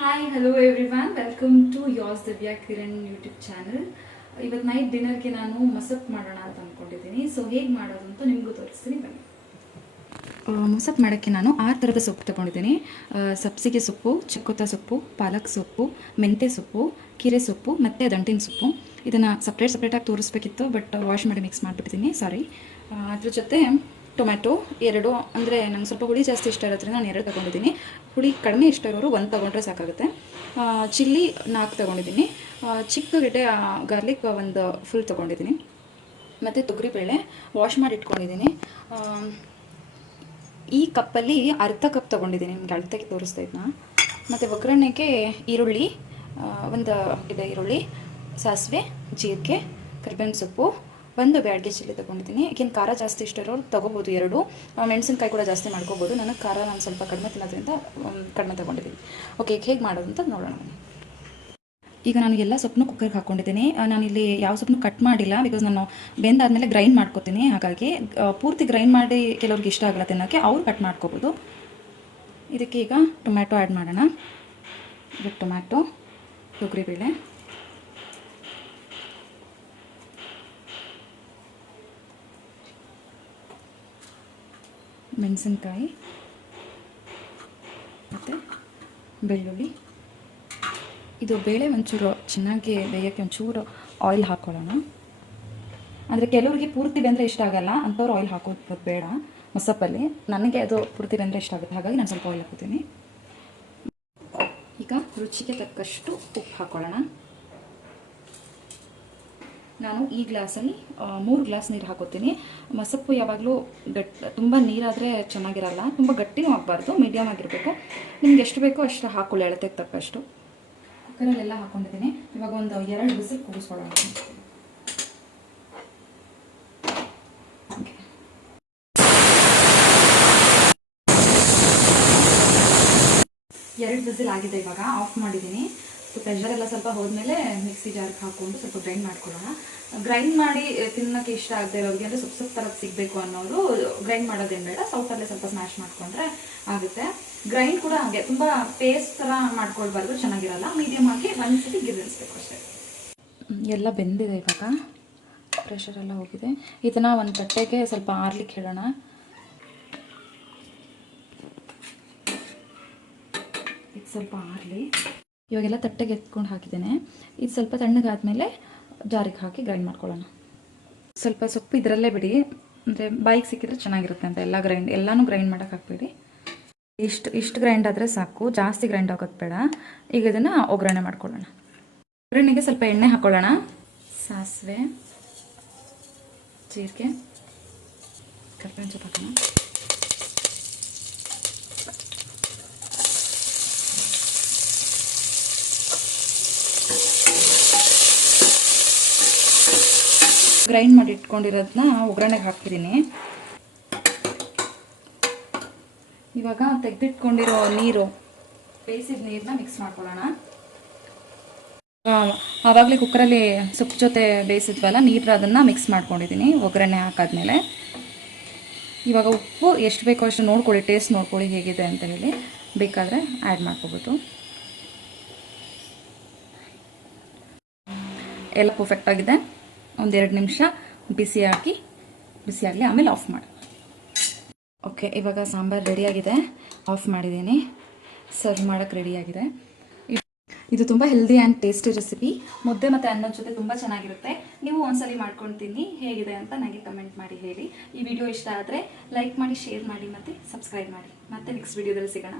Hi hello everyone, welcome to yours Divya Kiran YouTube channel. ಇವತ್ತು night ಡಿನ್ನರ್ಗೆ ನಾನು ಮಸಪ್ ಮಾಡೋಣ ಅಂತ ಅಂದ್ಕೊಂಡಿದ್ದೀನಿ. ಸೊ ಹೇಗೆ ಮಾಡೋದು ಅಂತ ನಿಮಗೂ ತೋರಿಸ್ತೀನಿ ಬನ್ನಿ. ಮಸಪ್ ಮಾಡೋಕ್ಕೆ ನಾನು 6 ಥರದ ಸೊಪ್ಪು ತೊಗೊಂಡಿದ್ದೀನಿ. ಸಬ್ಸಿಗೆ ಸೊಪ್ಪು, ಚಕ್ಕೊತ್ತ ಸೊಪ್ಪು, ಪಾಲಕ್ ಸೊಪ್ಪು, ಮೆಂತ್ಯ ಸೊಪ್ಪು, ಕೀರೆ ಸೊಪ್ಪು ಮತ್ತು ದಂಟಿನ ಸೊಪ್ಪು. ಇದನ್ನು ಸಪ್ರೇಟಾಗಿ ತೋರಿಸ್ಬೇಕಿತ್ತು, ಬಟ್ ವಾಶ್ ಮಾಡಿ ಮಿಕ್ಸ್ ಮಾಡಿಬಿಟ್ಟಿದ್ದೀನಿ, ಸಾರಿ. ಅದ್ರ ಜೊತೆ ಟೊಮ್ಯಾಟೊ 2, ಅಂದರೆ ನಂಗೆ ಸ್ವಲ್ಪ ಹುಳಿ ಜಾಸ್ತಿ ಇಷ್ಟ ಇರೋದ್ರಿಂದ ನಾನು 2 ತೊಗೊಂಡಿದ್ದೀನಿ. ಹುಳಿ ಕಡಿಮೆ ಇಷ್ಟ ಇರೋರು 1 ತೊಗೊಂಡ್ರೆ ಸಾಕಾಗುತ್ತೆ. ಚಿಲ್ಲಿ 4 ತೊಗೊಂಡಿದ್ದೀನಿ. ಚಿಕ್ಕ ಗೆಡ್ಡೆ ಗಾರ್ಲಿಕ್ 1 ಫುಲ್ ತೊಗೊಂಡಿದ್ದೀನಿ. ಮತ್ತು ತೊಗರಿಬೇಳೆ ವಾಶ್ ಮಾಡಿ ಇಟ್ಕೊಂಡಿದ್ದೀನಿ. ಈ ಕಪ್ಪಲ್ಲಿ ಅರ್ಧ ಕಪ್ ತೊಗೊಂಡಿದ್ದೀನಿ, ನಿಮ್ಗೆ ಅಳತೆಗೆ ತೋರಿಸ್ತಾ ಇದ್ನ. ಮತ್ತು ಒಗ್ಗರಣೆಗೆ ಈರುಳ್ಳಿ 1 ಇದೆ, ಈರುಳ್ಳಿ, ಸಾಸಿವೆ, ಜೀರಿಗೆ, ಕರಿಬೇವಿನ ಸೊಪ್ಪು, 1 ಬ್ಯಾಡಗಿ ಚಿಲ್ಲಿ ತೊಗೊಂಡಿದ್ದೀನಿ. ಏಕೆಂದು ಖಾರ ಜಾಸ್ತಿ ಇಷ್ಟ ಇರೋರು ತೊಗೋಬೋದು 2. ಮೆಣಸಿನ್ಕಾಯಿ ಕೂಡ ಜಾಸ್ತಿ ಮಾಡ್ಕೋಬೋದು. ನನಗೆ ಖಾರ ನಾನು ಸ್ವಲ್ಪ ಕಡಿಮೆ ತಿನ್ನೋದ್ರಿಂದ ಕಡಿಮೆ ತೊಗೊಂಡಿದ್ದೀನಿ. ಓಕೆ, ಈಗ ಹೇಗೆ ಮಾಡೋದು ಅಂತ ನೋಡೋಣ. ಈಗ ನಾನು ಎಲ್ಲ ಸೊಪ್ಪನ್ನು ಕುಕ್ಕರ್ಗೆ ಹಾಕ್ಕೊಂಡಿದ್ದೀನಿ. ನಾನಿಲ್ಲಿ ಯಾವ ಸೊಪ್ಪನ್ನು ಕಟ್ ಮಾಡಿಲ್ಲ, ಬಿಕಾಸ್ ನಾನು ಬೆಂದಾದಮೇಲೆ ಗ್ರೈಂಡ್ ಮಾಡ್ಕೊತೀನಿ. ಹಾಗಾಗಿ ಪೂರ್ತಿ ಗ್ರೈಂಡ್ ಮಾಡಿ ಕೆಲವ್ರಿಗೆ ಇಷ್ಟ ಆಗಲ್ಲ ತಿನ್ನೋಕ್ಕೆ, ಅವ್ರು ಕಟ್ ಮಾಡ್ಕೋಬೋದು. ಇದಕ್ಕೆ ಈಗ ಟೊಮ್ಯಾಟೊ ಆ್ಯಡ್ ಮಾಡೋಣ. ಇದು ಟೊಮ್ಯಾಟೊ, ತೊಗರಿಬೇಳೆ, ಮೆಣಸಿನ್ಕಾಯಿ ಮತ್ತು ಬೆಳ್ಳುಳ್ಳಿ. ಇದು ಬೇಳೆ ಒಂಚೂರು ಚೆನ್ನಾಗಿ ಬೇಯೋಕ್ಕೆ ಒಂಚೂರು ಆಯಿಲ್ ಹಾಕ್ಕೊಳ್ಳೋಣ. ಅಂದರೆ ಕೆಲವರಿಗೆ ಪೂರ್ತಿ ಬೆಂದರೆ ಇಷ್ಟ ಆಗಲ್ಲ, ಅಂಥವ್ರು ಆಯಿಲ್ ಹಾಕೋದು ಬೇಡ ಮಸಪ್ಪಲ್ಲಿ. ನನಗೆ ಅದು ಪೂರ್ತಿ ಬೆಂದರೆ ಇಷ್ಟ ಆಗುತ್ತೆ, ಹಾಗಾಗಿ ನಾನು ಸ್ವಲ್ಪ ಆಯಿಲ್ ಹಾಕೋತೀನಿ. ಈಗ ರುಚಿಗೆ ತಕ್ಕಷ್ಟು ಉಪ್ಪು ಹಾಕ್ಕೊಳ್ಳೋಣ. ನಾನು ಈ ಗ್ಲಾಸಲ್ಲಿ 3 ಗ್ಲಾಸ್ ನೀರು ಹಾಕೋತೀನಿ. ಮಸಪ್ಪು ಯಾವಾಗಲೂ ತುಂಬ ನೀರಾದರೆ ಚೆನ್ನಾಗಿರಲ್ಲ, ತುಂಬ ಗಟ್ಟಿನೂ ಆಗಬಾರ್ದು, ಮೀಡಿಯಮ್ ಆಗಿರಬೇಕು. ನಿಮ್ಗೆ ಎಷ್ಟು ಬೇಕೋ ಅಷ್ಟು ಹಾಕ್ಕೊಳ್ಳಿ, ಅಳತೆಗೆ ತಕ್ಕಷ್ಟು. ಕುಕ್ಕರಲ್ಲೆಲ್ಲ ಹಾಕ್ಕೊಂಡಿದ್ದೀನಿ. ಇವಾಗ ಒಂದು 2 ವಿಸಿಲ್ ಕೂಗಿಸ್ಕೊಳ್ಳೋಣ. ಎರಡು ವಿಸಿಲ್ ಆಗಿದೆ. ಇವಾಗ ಆಫ್ ಮಾಡಿದ್ದೀನಿ. ಸೊ ಪ್ರೆಷರ್ ಎಲ್ಲ ಸ್ವಲ್ಪ ಹೋದ್ಮೇಲೆ ಮಿಕ್ಸಿ ಜಾರ್ಗೆ ಹಾಕ್ಕೊಂಡು ಸ್ವಲ್ಪ ಗ್ರೈಂಡ್ ಮಾಡ್ಕೊಳ್ಳೋಣ. ಗ್ರೈಂಡ್ ಮಾಡಿ ತಿನ್ನೋಕ್ಕೆ ಇಷ್ಟ ಆಗದೆ ಇರೋರಿಗೆ, ಅಂದರೆ ಸೊಪ್ಪು ಥರ ಸಿಗಬೇಕು ಅನ್ನೋರು ಗ್ರೈಂಡ್ ಮಾಡೋದೇನು ಬೇಡ, ಸೌಟಲ್ಲೇ ಸ್ವಲ್ಪ ಸ್ಮ್ಯಾಶ್ ಮಾಡ್ಕೊಂಡ್ರೆ ಆಗುತ್ತೆ. ಗ್ರೈಂಡ್ ಕೂಡ ಹಾಗೆ ತುಂಬ ಪೇಸ್ಟ್ ಥರ ಮಾಡ್ಕೊಳ್ಬಾರ್ದು, ಚೆನ್ನಾಗಿರಲ್ಲ. ಮೀಡಿಯಮ್ ಆಗಿ ಒಂದ್ಸತಿ ಗಿರ್ರಿಸ್ಬೇಕು ಅಷ್ಟೇ. ಎಲ್ಲ ಬೆಂದಿದೆ. ಇವಾಗ ಪ್ರೆಷರೆಲ್ಲ ಹೋಗಿದೆ. ಇದನ್ನು ಒಂದು ತಟ್ಟೆಗೆ ಸ್ವಲ್ಪ ಆರ್ಲಿಕ್ಕೆ ಹೇಳೋಣ. ಇದು ಸ್ವಲ್ಪ ಆರಲಿ. ಇವಾಗೆಲ್ಲ ತಟ್ಟೆಗೆ ಎತ್ಕೊಂಡು ಹಾಕಿದ್ದೇನೆ. ಇದು ಸ್ವಲ್ಪ ತಣ್ಣಗಾದ್ಮೇಲೆ ಜಾರಿಗೆ ಹಾಕಿ ಗ್ರೈಂಡ್ ಮಾಡ್ಕೊಳ್ಳೋಣ. ಸ್ವಲ್ಪ ಸೊಪ್ಪು ಇದರಲ್ಲೇ ಬಿಡಿ, ಅಂದರೆ ಬಾಯಿಗೆ ಸಿಕ್ಕಿದ್ರೆ ಚೆನ್ನಾಗಿರುತ್ತೆ ಅಂತ. ಎಲ್ಲನೂ ಗ್ರೈಂಡ್ ಮಾಡೋಕೆ ಹಾಕಬೇಡಿ. ಇಷ್ಟು ಗ್ರೈಂಡ್ ಆದರೆ ಸಾಕು, ಜಾಸ್ತಿ ಗ್ರೈಂಡ್ ಆಗೋದು ಬೇಡ. ಈಗ ಇದನ್ನು ಒಗ್ಗರಣೆ ಮಾಡ್ಕೊಳ್ಳೋಣ. ಒಗ್ಗರಣೆಗೆ ಸ್ವಲ್ಪ ಎಣ್ಣೆ ಹಾಕ್ಕೊಳ್ಳೋಣ. ಸಾಸಿವೆ, ಜೀರಿಗೆ, ಕರಿಬೇವಿನ ಸೊಪ್ಪು ಹಾಕೋಣ. ಗ್ರೈಂಡ್ ಮಾಡಿ ಇಟ್ಕೊಂಡಿರೋದನ್ನ ಒಗ್ಗರಣೆಗೆ ಹಾಕ್ತಿದ್ದೀನಿ. ಇವಾಗ ತೆಗೆದಿಟ್ಕೊಂಡಿರೋ ನೀರು, ಬೇಯಿಸಿದ ನೀರನ್ನ ಮಿಕ್ಸ್ ಮಾಡ್ಕೊಳ್ಳೋಣ. ಆವಾಗಲೇ ಕುಕ್ಕರಲ್ಲಿ ಸೊಪ್ಪು ಜೊತೆ ಬೇಯಿಸಿದ್ವಲ್ಲ ನೀರು, ಅದನ್ನು ಮಿಕ್ಸ್ ಮಾಡ್ಕೊಂಡಿದ್ದೀನಿ ಒಗ್ಗರಣೆ ಹಾಕಾದ್ಮೇಲೆ. ಇವಾಗ ಉಪ್ಪು ಎಷ್ಟು ಬೇಕೋ ಅಷ್ಟು ನೋಡ್ಕೊಳ್ಳಿ, ಟೇಸ್ಟ್ ನೋಡ್ಕೊಳ್ಳಿ ಹೇಗಿದೆ ಅಂತ ಹೇಳಿ, ಬೇಕಾದರೆ ಆ್ಯಡ್ ಮಾಡ್ಕೋಬೋದು. ಎಲ್ಲ ಪರ್ಫೆಕ್ಟ್ ಆಗಿದೆ. 1-2 ನಿಮಿಷ ಬಿಸಿ ಆಗಲಿ, ಆಮೇಲೆ ಆಫ್ ಮಾಡಿ. ಓಕೆ, ಇವಾಗ ಸಾಂಬಾರು ರೆಡಿಯಾಗಿದೆ. ಆಫ್ ಮಾಡಿದ್ದೀನಿ. ಸರ್ವ್ ಮಾಡೋಕ್ಕೆ ರೆಡಿಯಾಗಿದೆ. ಇದು ತುಂಬ ಹೆಲ್ದಿ ಆ್ಯಂಡ್ ಟೇಸ್ಟಿ ರೆಸಿಪಿ. ಮುದ್ದೆ ಮತ್ತು ಅನ್ನದ ಜೊತೆ ತುಂಬ ಚೆನ್ನಾಗಿರುತ್ತೆ. ನೀವು ಒಂದ್ಸಲಿ ಮಾಡ್ಕೊಂಡು ತಿನ್ನಿ, ಹೇಗಿದೆ ಅಂತ ನನಗೆ ಕಮೆಂಟ್ ಮಾಡಿ ಹೇಳಿ. ಈ ವಿಡಿಯೋ ಇಷ್ಟ ಆದರೆ ಲೈಕ್ ಮಾಡಿ, ಶೇರ್ ಮಾಡಿ ಮತ್ತು ಸಬ್ಸ್ಕ್ರೈಬ್ ಮಾಡಿ. ಮತ್ತೆ ನೆಕ್ಸ್ಟ್ ವಿಡಿಯೋದಲ್ಲಿ ಸಿಗೋಣ.